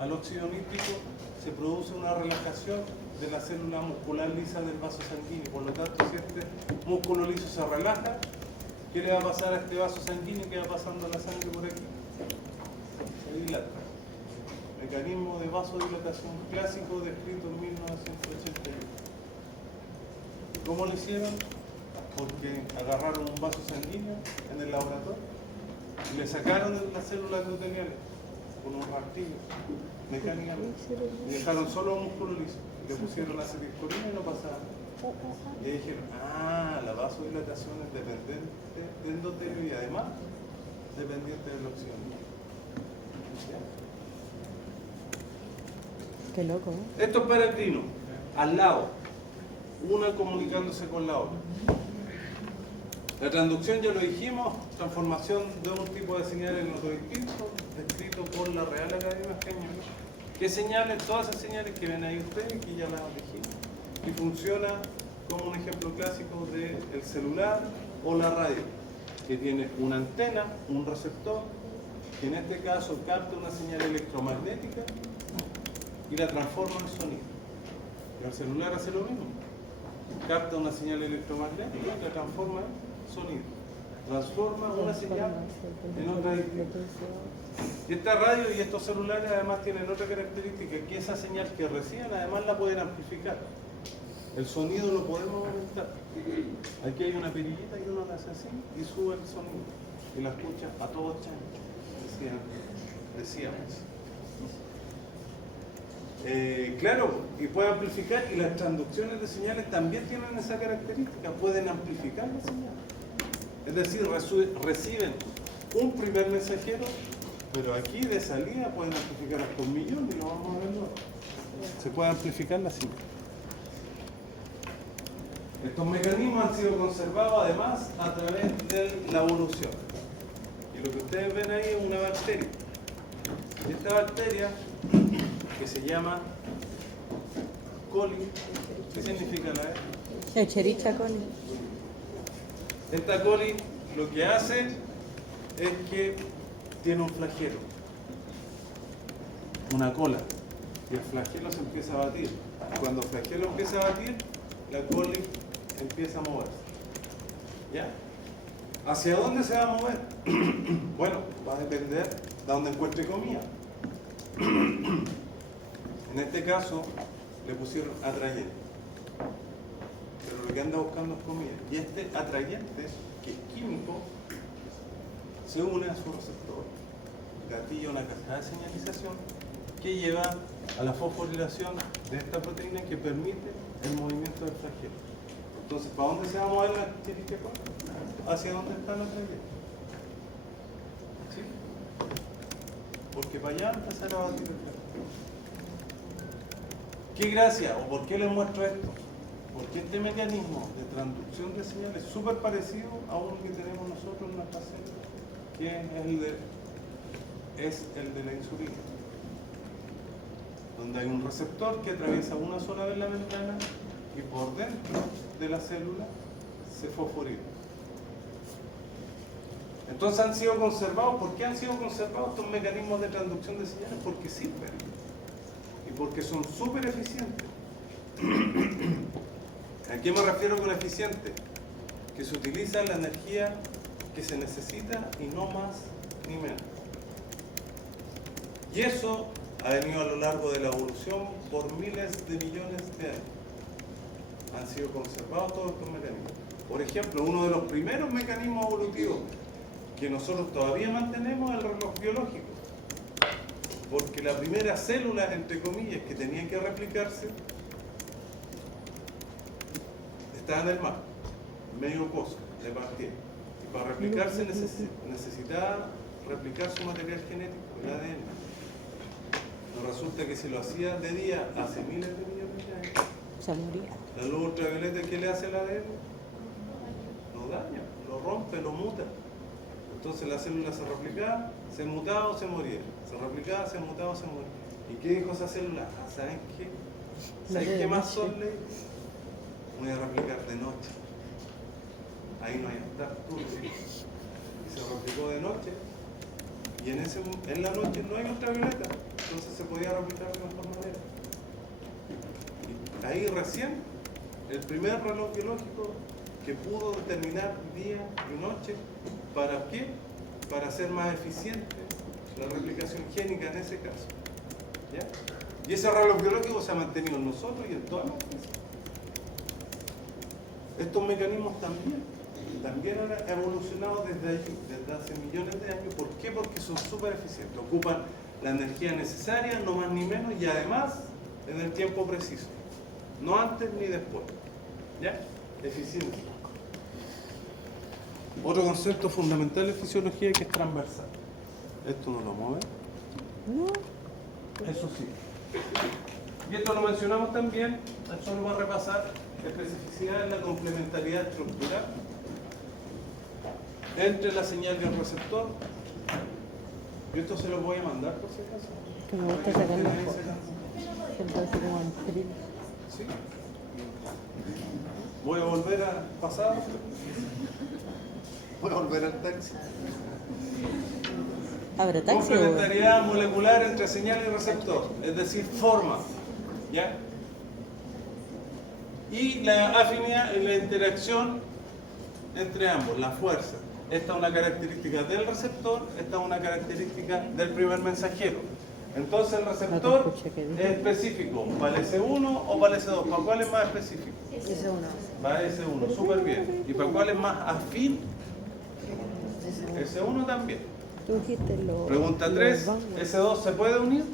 al óxido nítrico, se produce una relajación de la célula muscular lisa del vaso sanguíneo. Por lo tanto, si este músculo liso se relaja, ¿qué le va a pasar a este vaso sanguíneo que va pasando la sangre por aquí? Se dilata. Mecanismo de vasodilatación clásico descrito en 1981. ¿Cómo lo hicieron? Porque agarraron un vaso sanguíneo en el laboratorio y le sacaron las células endoteliales con un martillo mecánicamente y dejaron solo un músculo liso. Le pusieron acetilcolina y no pasaba. Y dijeron, la vasodilatación es dependiente de endotelio y además dependiente del óxido nítrico. Qué loco, ¿eh? Esto es paracrino, al lado, una comunicándose con la otra. La transducción, ya lo dijimos, transformación de un tipo de señal en otro distinto, descrito por la Real Academia Española. ¿Qué señales? Todas esas señales que ven ahí ustedes, que ya las dijimos. Y funciona como un ejemplo clásico del celular o la radio, que tiene una antena, un receptor, que en este caso capta una señal electromagnética y la transforma en sonido. Y el celular hace lo mismo. Capta una señal electromagnética y la transforma en sonido. Transforma una señal en otra distinta. Y esta radio y estos celulares además tienen otra característica, que esa señal que reciben además la pueden amplificar. El sonido lo podemos aumentar. Aquí hay una perillita y uno la hace así y sube el sonido. Y la escucha a todo chancho, decíamos. Claro, y puede amplificar, y las transducciones de señales también tienen esa característica, pueden amplificar la señal. Es decir, reciben un primer mensajero, pero aquí de salida pueden amplificar hasta 1 millón, y lo vamos a ver luego. Se puede amplificar la señal. Estos mecanismos han sido conservados además a través de la evolución. Y lo que ustedes ven ahí es una bacteria. Y esta bacteria, que se llama coli, ¿qué significa la E? Chericha con Esta coli lo que hace es que tiene un flagelo, una cola, y el flagelo se empieza a batir. Cuando el flagelo empieza a batir, la coli empieza a moverse. ¿Ya? ¿Hacia dónde se va a mover? Bueno, va a depender de dónde encuentre comida. En este caso, le pusieron atrayente. Pero lo que anda buscando es comida. Y este atrayente, que es químico, se une a su receptor, gatilla una cascada de señalización que lleva a la fosforilación de esta proteína que permite el movimiento del flagelo. Entonces, ¿para dónde se va a mover la chiriquepa? Hacia dónde está la atrayente. ¿Sí? Porque para allá empezar a batir el flagelo. ¿Qué gracia o por qué les muestro esto? Porque este mecanismo de transducción de señales es súper parecido a uno que tenemos nosotros en nuestra célula, que es el de la insulina, donde hay un receptor que atraviesa una sola vez la membrana y por dentro de la célula se fosforila. Entonces han sido conservados. ¿Por qué han sido conservados estos mecanismos de transducción de señales? Porque sirven y porque son súper eficientes. ¿A qué me refiero con eficiente? Que se utiliza la energía que se necesita y no más ni menos. Y eso ha venido a lo largo de la evolución por miles de millones de años. Han sido conservados todos estos mecanismos. Por ejemplo, uno de los primeros mecanismos evolutivos que nosotros todavía mantenemos es el reloj biológico. Porque la primera célula, entre comillas, que tenía que replicarse, estaba en el mar, medio cosa, de partida. Y para replicarse necesitaba replicar su material genético, el ADN. Pero resulta que si lo hacía de día hace miles de millones de años, se moría. la luz ultravioleta, ¿qué le hace al ADN? Lo daña, lo rompe, lo muta. Entonces la célula se replicaba, se mutaba o se moría. Se replicaba, se mutaba o se moría. ¿Y qué dijo esa célula? Ah, ¿saben qué? ¿Saben qué más sol le? Voy a replicar de noche. Ahí no hay estar tú. Y se replicó de noche. Y en la noche no hay ultravioleta. Entonces se podía replicar de mejor manera. Y ahí recién, el primer reloj biológico que pudo determinar día y noche. ¿Para qué? Para hacer más eficiente la replicación génica en ese caso. ¿Ya? Y ese reloj biológico se ha mantenido en nosotros y en todas las especies. Estos mecanismos también han evolucionado desde allí, desde hace millones de años. ¿Por qué? Porque son súper eficientes. Ocupan la energía necesaria, no más ni menos, y además en el tiempo preciso. No antes ni después. ¿Ya? Eficiencia. Otro concepto fundamental de fisiología que es transversal. ¿Esto no lo mueve? No. Eso sí. Y esto lo mencionamos también, eso lo va a repasar, especificidad en la complementariedad estructural entre la señal y el receptor. Yo esto se lo voy a mandar por si acaso. Que me gusta sacar las fotos. Siempre así como en frío. ¿Sí? Voy a volver al pasado. Voy a volver al taxi. ¿Habrá taxi? Complementariedad molecular entre señal y receptor, es decir, forma. ¿Ya? Y la afinidad y la interacción entre ambos, la fuerza. Esta es una característica del receptor, esta es una característica del primer mensajero. Entonces el receptor es específico, ¿para el S1 o para el S2? ¿Para cuál es más específico? S1. Para S1, súper bien. ¿Y para cuál es más afín? S1 también. Tú dijiste lo. Pregunta 3, ¿S2 se puede unir?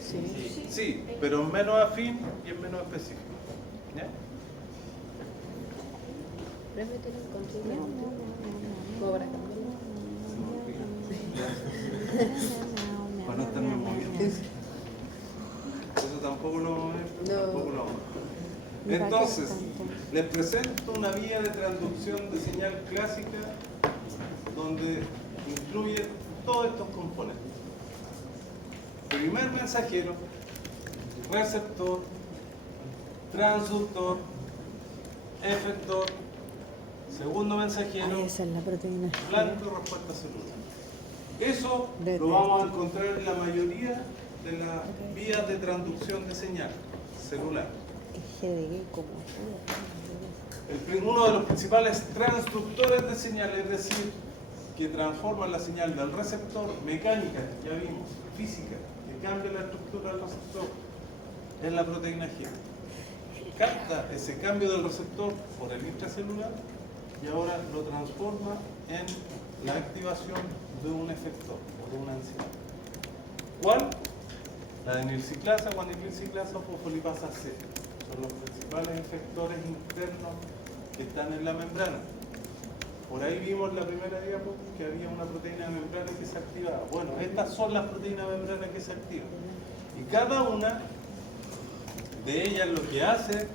Sí. Sí, pero es menos afín y es menos específico. ¿Ya? Para no estarme moviendo. Eso tampoco lo vamos a ver, tampoco lo vamos a ver. Entonces, les presento una vía de transducción de señal clásica donde incluye todos estos componentes. Primer mensajero, receptor, transductor, efector, segundo mensajero, Esa es la proteína. blanco, respuesta celular. Eso De lo vamos a encontrar en la mayoría de las vías de transducción de señal celular. G de gay como. Uno de los principales transductores de señal, es decir, que transforma la señal del receptor, mecánica, ya vimos, física, que cambia la estructura del receptor, es la proteína G. Capta ese cambio del receptor por el intracelular y ahora lo transforma en la activación de un efector o de una enzima. ¿Cuál? La adenilciclasa, guanilciclasa o fosfolipasa C. Son los principales efectores internos que están en la membrana. Por ahí vimos en la primera diapo que había una proteína de membrana que se activaba. Bueno, estas son las proteínas de membrana que se activan. Y cada una de ellas lo que hace,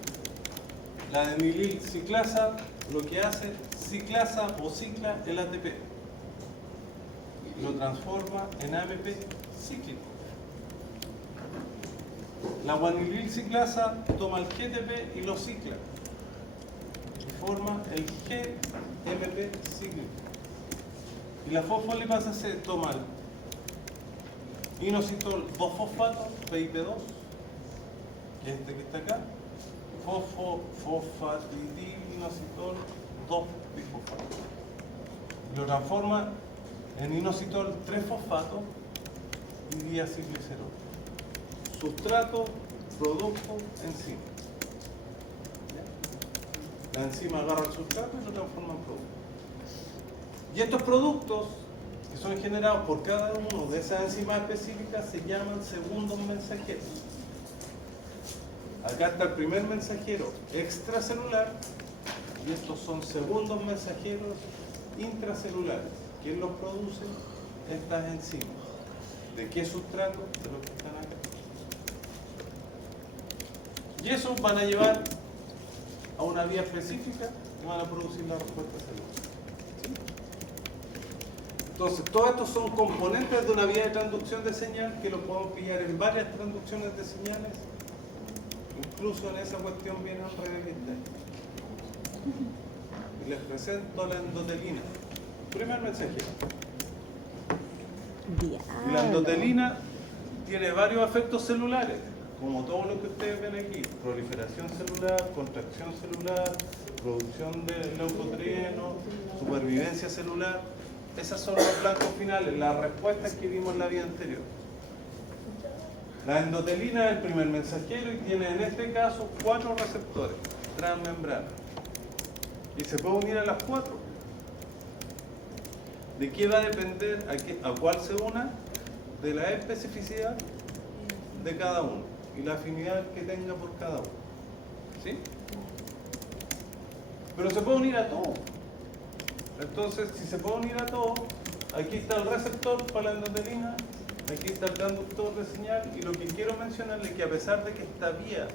la adenilciclasa, lo que hace, ciclasa o cicla el ATP. Lo transforma en AMP cíclico. La guanilciclasa toma el GTP y lo cicla. Y forma el GMP cíclico. Y la fosfolipasa C toma el inositol 2-fosfato, PIP2, este que está acá, fosfatidil inositol 2-bifosfato. Lo transforma en inositol 3-fosfato y diacilglicerol. Sustrato, producto, enzima. La enzima agarra el sustrato y lo transforma en producto. Y estos productos, que son generados por cada uno de esas enzimas específicas, se llaman segundos mensajeros. Acá está el primer mensajero extracelular y estos son segundos mensajeros intracelulares. ¿Quién los produce? Estas enzimas. ¿De qué sustrato? De los que están acá. Y esos van a llevar a una vía específica y van a producir la respuesta celular. ¿Sí? Entonces, todos estos son componentes de una vía de transducción de señal que lo podemos pillar en varias transducciones de señales, incluso en esa cuestión bien al revés que está ahí. Y les presento la endotelina. Primer mensajero. Y la endotelina tiene varios efectos celulares, como todo lo que ustedes ven aquí: proliferación celular, contracción celular, producción de leucotrieno, supervivencia celular. Esas son los blancos finales, las respuestas que vimos en la vida anterior. La endotelina es el primer mensajero y tiene en este caso 4 receptores transmembrana. Y se puede unir a las 4. ¿De qué va a depender a cuál se una? De la especificidad de cada uno y la afinidad que tenga por cada uno. ¿Sí? Pero se puede unir a todo. Entonces, si se puede unir a todo, aquí está el receptor para la endotelina, aquí está el transductor de señal, y lo que quiero mencionarles es que a pesar de que esta vía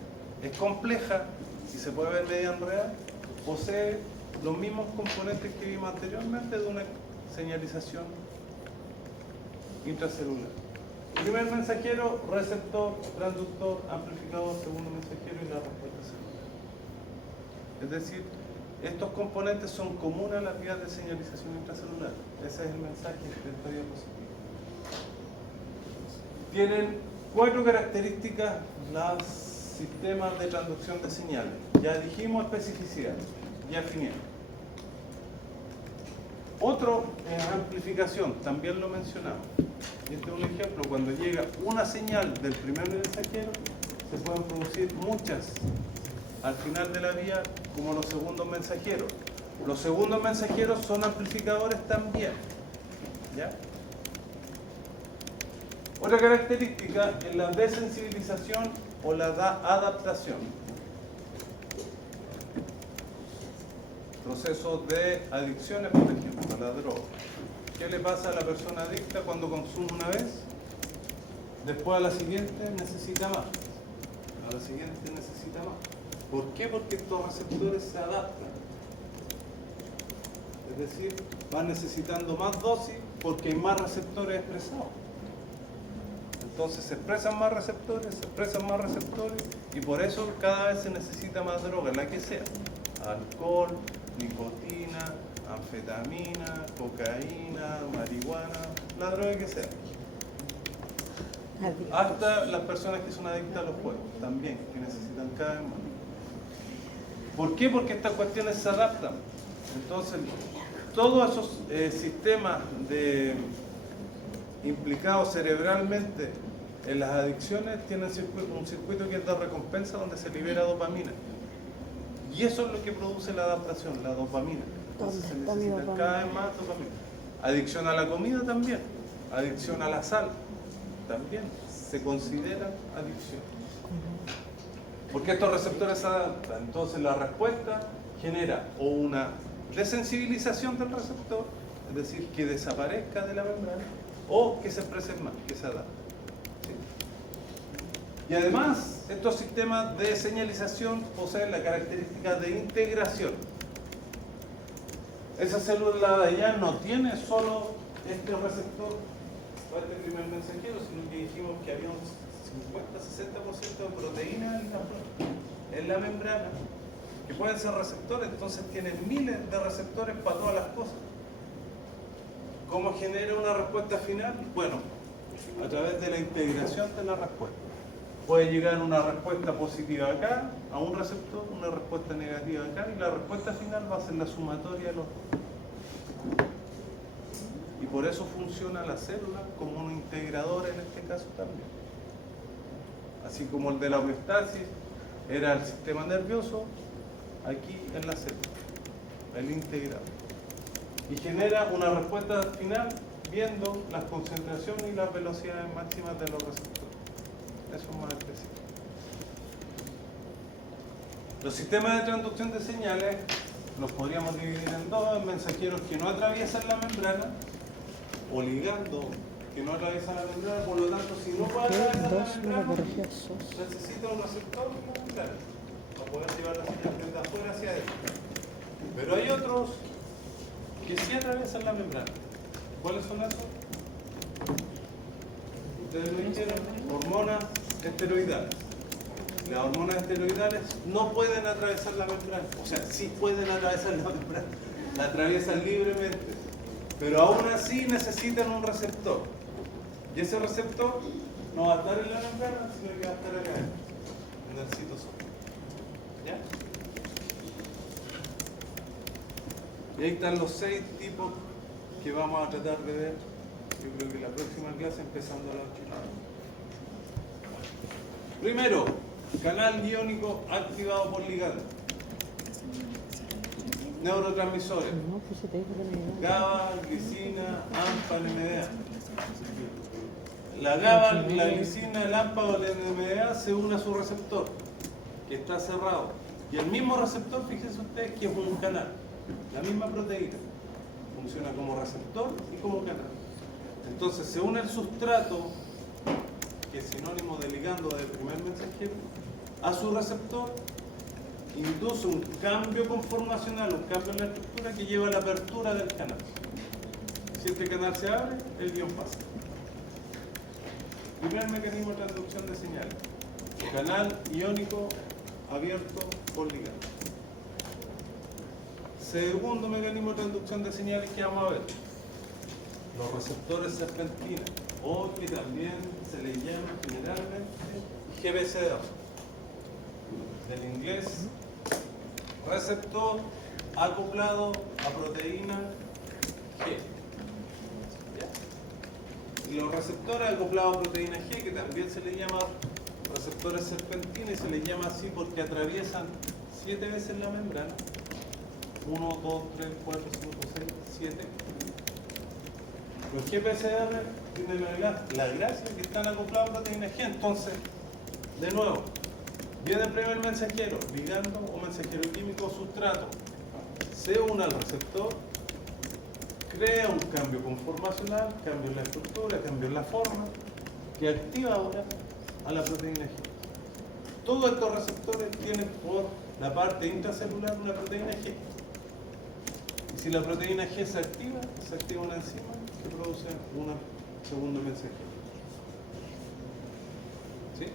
es compleja y se puede ver media real, posee los mismos componentes que vimos anteriormente de una señalización intracelular. Primer mensajero, receptor, transductor, amplificador, segundo mensajero y la respuesta celular. Es decir, estos componentes son comunes a las vías de señalización intracelular. Ese es el mensaje de esta diapositiva. Tienen 4 características los sistemas de transducción de señales. Ya dijimos especificidad y afinidad. Otro es amplificación, también lo mencionamos. Y este es un ejemplo: cuando llega una señal del primer mensajero, se pueden producir muchas al final de la vía como los segundos mensajeros. Los segundos mensajeros son amplificadores también. ¿Ya? Otra característica es la desensibilización o la adaptación. Procesos de adicciones, por ejemplo, a la droga. ¿Qué le pasa a la persona adicta cuando consume una vez? Después a la siguiente necesita más. A la siguiente necesita más. ¿Por qué? Porque estos receptores se adaptan. Es decir, van necesitando más dosis porque hay más receptores expresados. Entonces se expresan más receptores y por eso cada vez se necesita más droga, la que sea. alcohol, nicotina, anfetamina, cocaína, marihuana, la droga que sea. Adiós. Hasta las personas que son adictas a los juegos, también, que necesitan cada vez más. ¿Por qué? Porque estas cuestiones se adaptan. Entonces, todos esos sistemas implicados cerebralmente en las adicciones tienen un circuito que es de recompensa donde se libera dopamina. Y eso es lo que produce la adaptación, la dopamina. Entonces se ¿Dónde está mi necesita dopamina? cada vez más dopamina. Adicción a la comida también, adicción a la sal también se considera adicción. Porque estos receptores se adaptan. Entonces la respuesta genera o una desensibilización del receptor, es decir, que desaparezca de la membrana, o que se exprese más, que se adapte. ¿Sí? Y además, estos sistemas de señalización poseen la característica de integración. Esa célula de allá no tiene solo este receptor o este primer mensajero, sino que dijimos que había un 50-60% de proteína en la membrana que pueden ser receptores, entonces tienen miles de receptores para todas las cosas. ¿Cómo genera una respuesta final? Bueno, a través de la integración de la respuesta. Puede llegar una respuesta positiva acá, a un receptor, una respuesta negativa acá, y la respuesta final va a ser la sumatoria de los dos. Y por eso funciona la célula como un integrador en este caso también. Así como el de la homeostasis era el sistema nervioso, aquí en la célula, el integrador. Y genera una respuesta final viendo las concentraciones y las velocidades máximas de los receptores. Eso es más específico. Los sistemas de transducción de señales los podríamos dividir en dos: en mensajeros que no atraviesan la membrana o ligando que no atraviesan la membrana. Por lo tanto, si no puede atravesar la Dos me lo membrana, corrigió Sos. necesita un receptor y una membrana para poder llevar la señal desde afuera hacia adentro. Pero hay otros que sí atraviesan la membrana. ¿Cuáles son esos? Ustedes lo dijeron, hormonas esteroidales. Las hormonas esteroidales no pueden atravesar la membrana. O sea, sí pueden atravesar la membrana. La atraviesan libremente. Pero aún así necesitan un receptor. Y ese receptor no va a estar en la membrana, sino que va a estar acá adentro, en el citosol. ¿Ya? Y ahí están los 6 tipos que vamos a tratar de ver. Yo creo que la próxima clase, empezando a la 8. Primero, canal iónico activado por ligando. Neurotransmisores. No, pues se te dijo que no iba. GABA, glicina, AMPA, NMDA. La GABA, la glicina, el AMPA o el NMDA se une a su receptor, que está cerrado. Y el mismo receptor, fíjense ustedes que es un canal. La misma proteína. Funciona como receptor y como canal. Entonces se une el sustrato, que es sinónimo de ligando del primer mensajero, a su receptor, induce un cambio conformacional, un cambio en la estructura que lleva a la apertura del canal. Si este canal se abre, el guión pasa. Primer mecanismo de transducción de señales. Canal iónico abierto por ligando. Segundo mecanismo de transducción de señales que vamos a ver. Los receptores serpentina, o que también se les llama generalmente GBCA. Del inglés, receptor acoplado a proteína G. ¿Ya? Y los receptores acoplados a proteína G, que también se les llama receptores serpentina, y se les llama así porque atraviesan 7 veces la membrana. 1, 2, 3, 4, 5, 6, 7. Los GPCR tienen la gracia que están acoplados a proteína G. Entonces, de nuevo, viene el primer mensajero, ligando o mensajero químico o sustrato. Se une al receptor, crea un cambio conformacional, cambio en la estructura, cambio en la forma, que activa ahora a la proteína G. Todos estos receptores tienen por la parte intracelular una proteína G. Y si la proteína G se activa una enzima que produce un segundo mensajero. ¿Sí?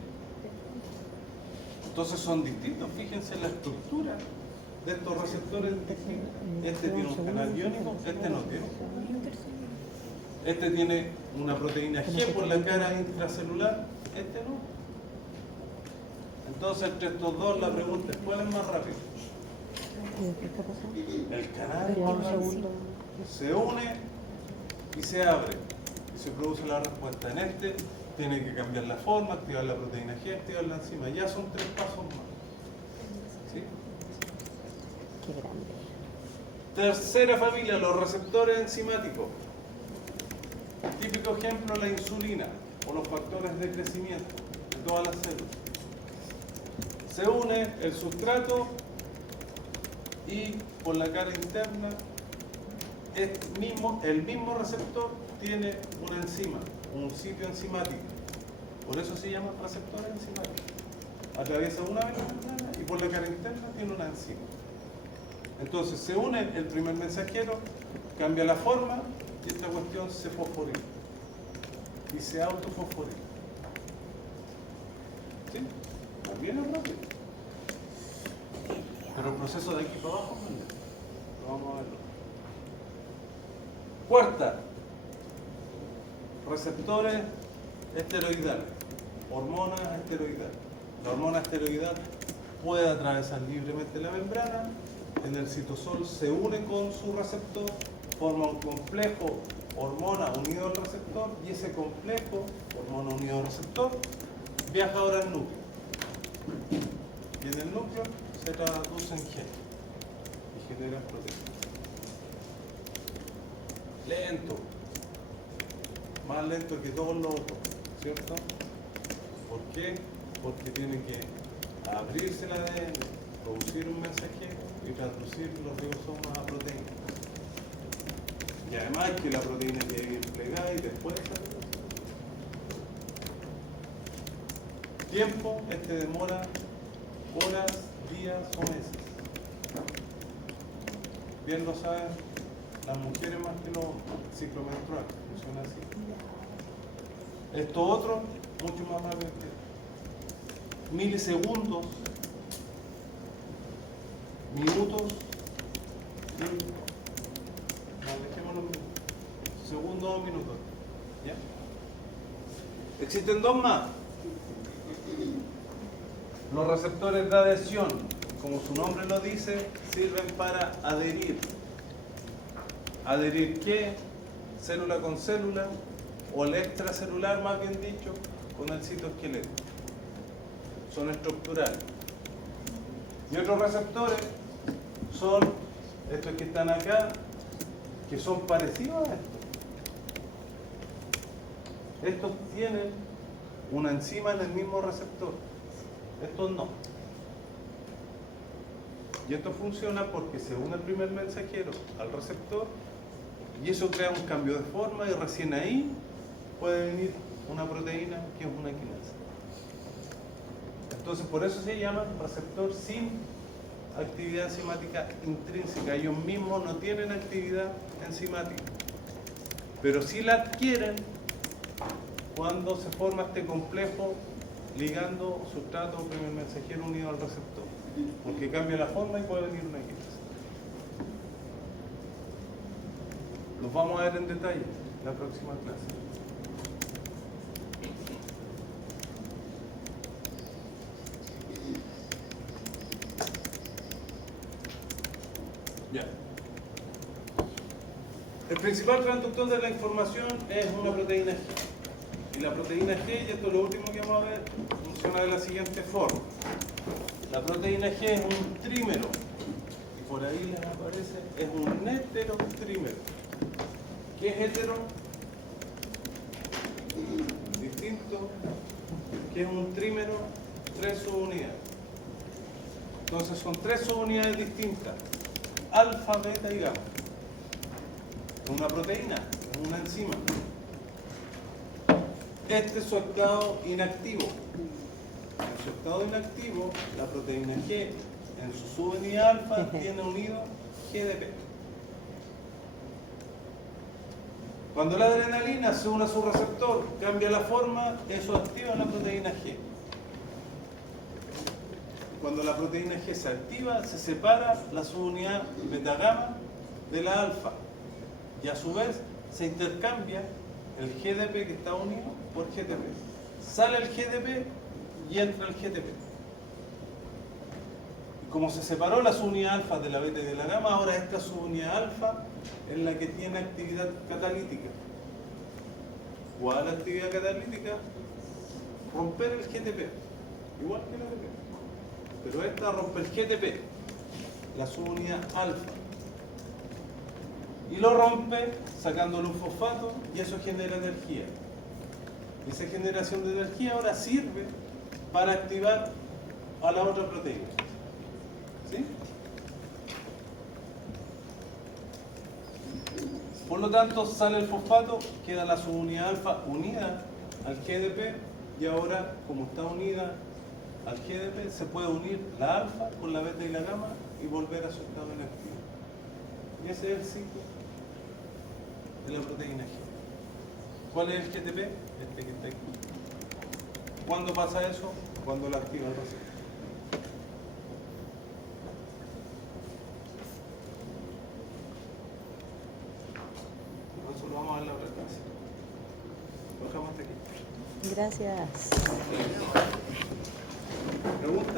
Entonces son distintos, fíjense en la estructura de estos receptores distintos. Este tiene un canal iónico, este no tiene. Este tiene una proteína G por la cara intracelular, este no. Entonces, entre estos dos, la pregunta es: ¿cuál es más rápido? ¿Y después qué pasa? El canal Pero un iónico segundo. se une y se abre. Y se produce la respuesta. En este, tiene que cambiar la forma, activar la proteína G, activar la enzima. Ya son 3 pasos más. ¿Sí? Qué grande. Tercera familia, los receptores enzimáticos. Típico ejemplo, la insulina o los factores de crecimiento de todas las células. Se une el sustrato y por la cara interna el mismo receptor tiene una enzima, un sitio enzimático. Por eso se llama receptor enzimático. Atraviesa una vena membrana y por la cara interna tiene una enzima. Entonces se une el primer mensajero, cambia la forma y esta cuestión se fosforila. Y se autofosforila. ¿Sí? También es rápido. Pero el proceso de aquí para abajo es lento. Vamos a verlo. Cuarta, receptores esteroidales, hormonas esteroidales. La hormona esteroidal puede atravesar libremente la membrana, en el citosol se une con su receptor, forma un complejo hormona unido al receptor y ese complejo hormona unido al receptor viaja ahora al núcleo. Y en el núcleo se traduce en genes y genera proteínas. Lento, más lento que todos los otros, ¿cierto? ¿Por qué? Porque tiene que abrirse el ADN, producir un mensajero y traducir los ribosomas a proteínas. Y además que la proteína quede bien plegada y después se reduce. Tiempo, demora horas, días o meses. Bien lo saben las mujeres más que los ciclo menstrual, funciona así. Esto otro, mucho más rápido que milisegundos, minutos, dejémoslo segundos o minutos. ¿Ya? Existen 2 más. Los receptores de adhesión, como su nombre lo dice, sirven para adherir. ¿Adherir qué? Célula con célula, o el extracelular, más bien dicho, con el citoesqueleto. Son estructurales. Y otros receptores son estos que están acá, que son parecidos a estos. Estos tienen una enzima en el mismo receptor. Estos no. Y esto funciona porque se une el primer mensajero al receptor y eso crea un cambio de forma y recién ahí puede venir una proteína que es una quinasa. Entonces por eso se llama receptor sin actividad enzimática intrínseca. Ellos mismos no tienen actividad enzimática, pero sí la adquieren cuando se forma este complejo ligando sustrato o primer mensajero unido al receptor, porque cambia la forma y puede venir una quinasa. Los vamos a ver en detalle en la próxima clase. Ya. El principal transductor de la información es una proteína G. Y la proteína G, y esto es lo último que vamos a ver, funciona de la siguiente forma. La proteína G es un trímero. Y por ahí les aparece, es un heterotrímero. ¿Qué es hetero? Distinto. ¿Qué es un trímero? 3 subunidades. Entonces son 3 subunidades distintas. Alfa, beta y gamma. Una proteína, una enzima. Este es su estado inactivo. En su estado inactivo, la proteína G en su subunidad alfa tiene unido GDP. Cuando la adrenalina se une a su receptor, cambia la forma, eso activa la proteína G. cuando la proteína G se activa, se separa la subunidad beta-gamma de la alfa. Y a su vez se intercambia el GDP que está unido por GTP. Sale el GDP y entra el GTP. Y como se separó la subunidad alfa de la beta y de la gamma, ahora esta subunidad alfa es la que tiene actividad catalítica. ¿Cuál es la actividad catalítica? Romper el GTP, igual que la ATP. Pero esta rompe el GTP, la subunidad alfa. Y lo rompe sacándole un fosfato y eso genera energía. Y esa generación de energía ahora sirve para activar a la otra proteína. ¿Sí? Por lo tanto, sale el fosfato, queda la subunidad alfa unida al GDP y ahora, como está unida al GDP, se puede unir la alfa con la beta y la gamma y volver a su estado inactivo. Y ese es el ciclo de la proteína G. ¿Cuál es el GTP? Este que está aquí. ¿Cuándo pasa eso? Cuando la activa el receptor. Eso lo vamos a ver en la otra clase. Lo dejamos hasta aquí. Gracias. ¿Preguntas?